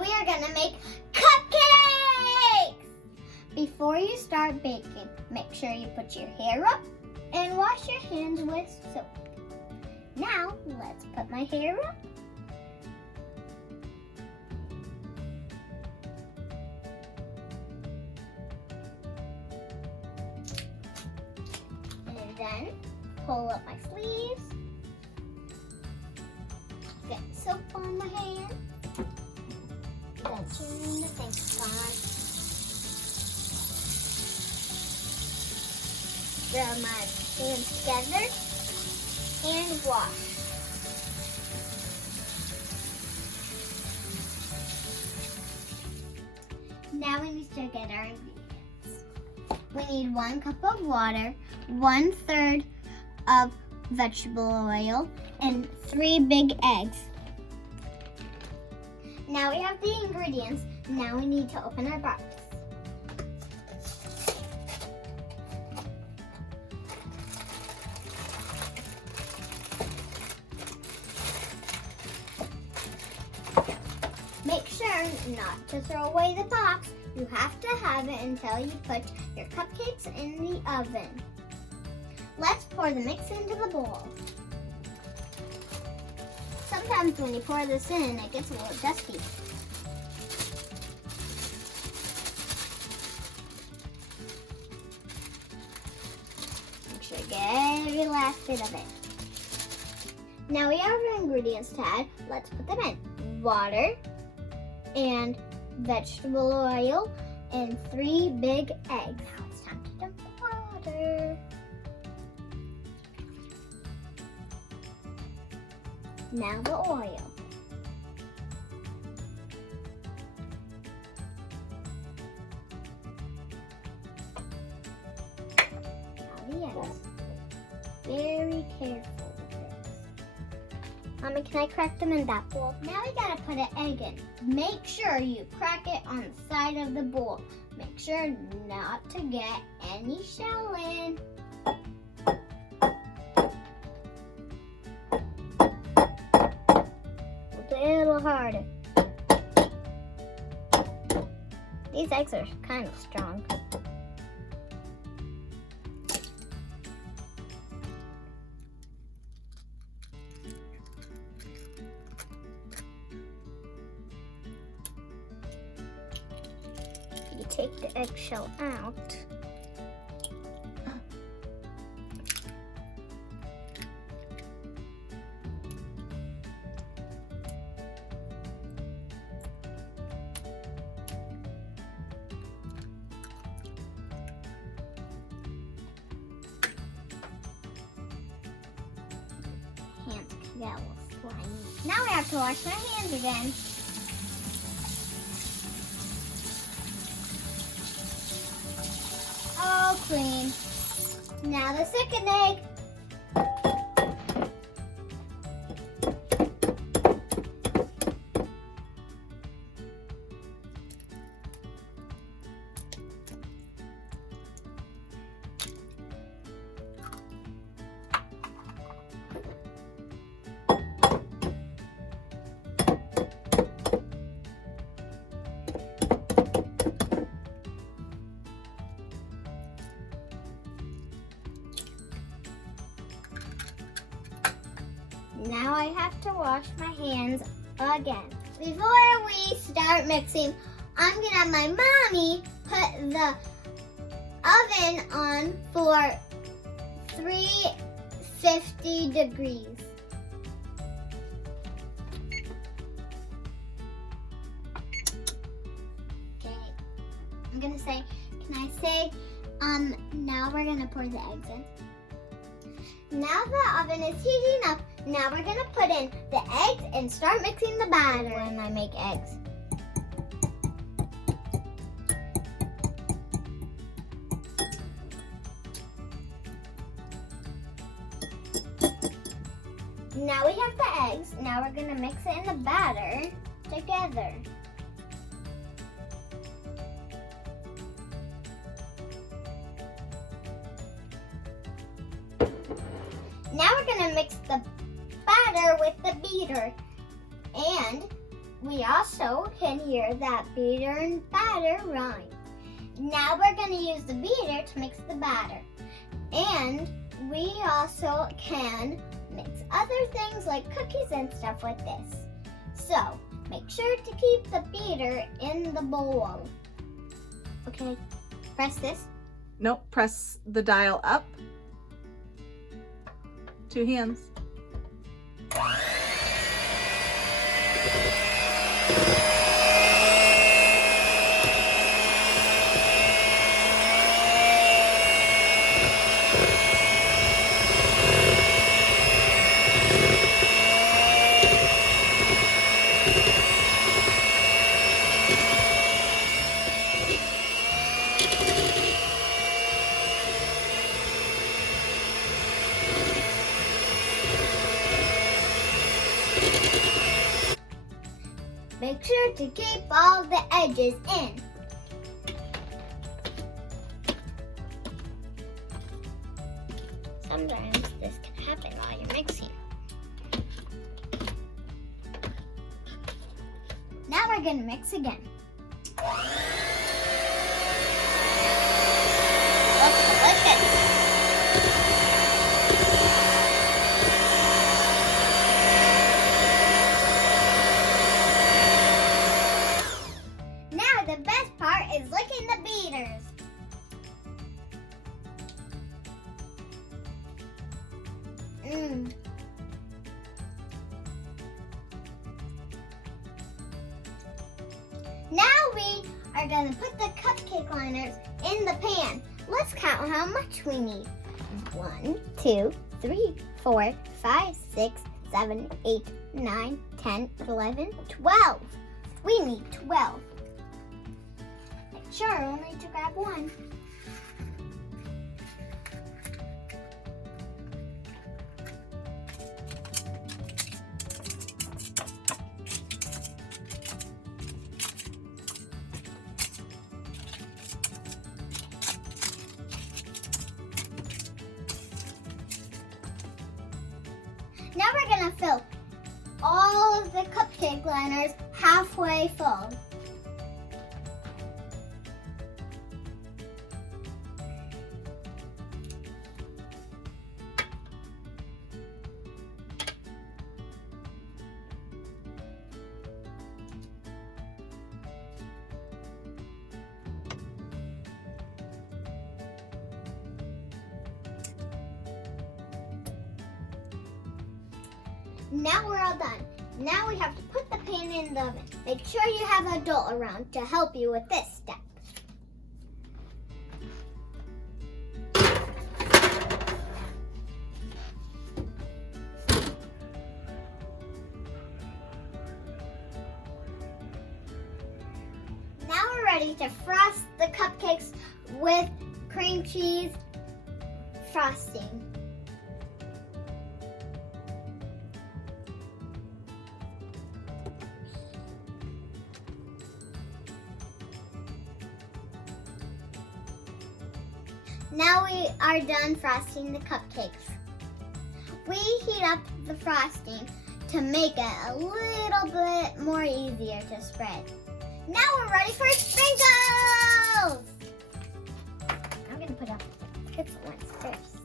we are gonna make cupcakes! Before you start baking, make sure you put your hair up and wash your hands with soap. Now, let's put my hair up. And then, pull up my sleeves. Get soap on my hand. Then turn the sink on. Rub my hands together and wash. Now we need to get our ingredients. We need 1 cup of water, 1/3 of vegetable oil, and 3 big eggs. Now we have the ingredients. Now we need to open our box. Make sure not to throw away the box. You have to have it until you put your cupcakes in the oven. Let's pour the mix into the bowl. Sometimes when you pour this in, it gets a little dusty. Make sure you get every last bit of it. Now we have our ingredients to add. Let's put them in. Water and vegetable oil and 3 big eggs. Now it's time to dump the water. Now the oil. Now the eggs. Very careful with this. Mommy, can I crack them in that bowl? Now we gotta put an egg in. Make sure you crack it on the side of the bowl. Make sure not to get any shell in. A little harder. These eggs are kind of strong. You take the eggshell out. Hands get a little slimy. Now we have to wash my hands again. All clean. Now the second egg. Now I have to wash my hands again. Before we start mixing, I'm gonna have my mommy put the oven on for 350 degrees. Okay, I'm gonna say, can I say, now we're gonna pour the eggs in. Now the oven is heating up. Now we're gonna put in the eggs and start mixing the batter when I make eggs. Now we have the eggs. Now we're gonna mix it in the batter together. Now we're gonna mix the batter with the beater. And we also also can hear that beater and batter rhyme. Now we're going to use the beater to mix the batter. And we also can mix other things like cookies and stuff with this. So make sure to keep the beater in the bowl. Okay, press this. Nope, press the dial up. 2 hands. Make sure to keep all the edges in. Sometimes this can happen while you're mixing. Now we're going to mix again. Looks delicious. The best part is licking the beaters. Now we are going to put the cupcake liners in the pan. Let's count how much we need. 1, 2, 3, 4, 5, 6, 7, 8, 9, 10, 11, 12. We need 12. Sure, only to grab one. Now we're gonna fill all of the cupcake liners halfway full. Now we're all done. Now we have to put the pan in the oven. Make sure you have an adult around to help you with this step. Now we're ready to frost the cupcakes with cream cheese frosting. Now we are done frosting the cupcakes. We heat up the frosting to make it a little bit more easier to spread. Now we're ready for sprinkles! I'm going to put up the pizza ones first.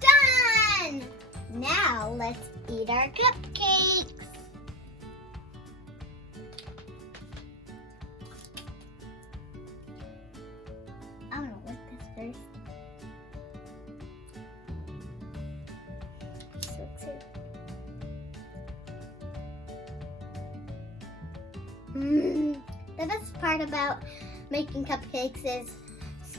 Done! Now let's eat our cupcakes. I'm gonna lick this first. So excited. The best part about making cupcakes is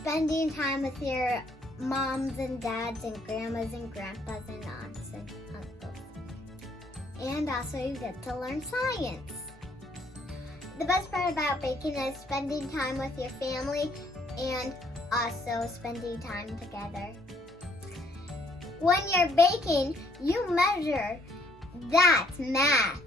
spending time with your moms and dads and grandmas and grandpas and aunts and uncles. And also you get to learn science. The best part about baking is spending time with your family and also spending time together. When you're baking, you measure. That's math.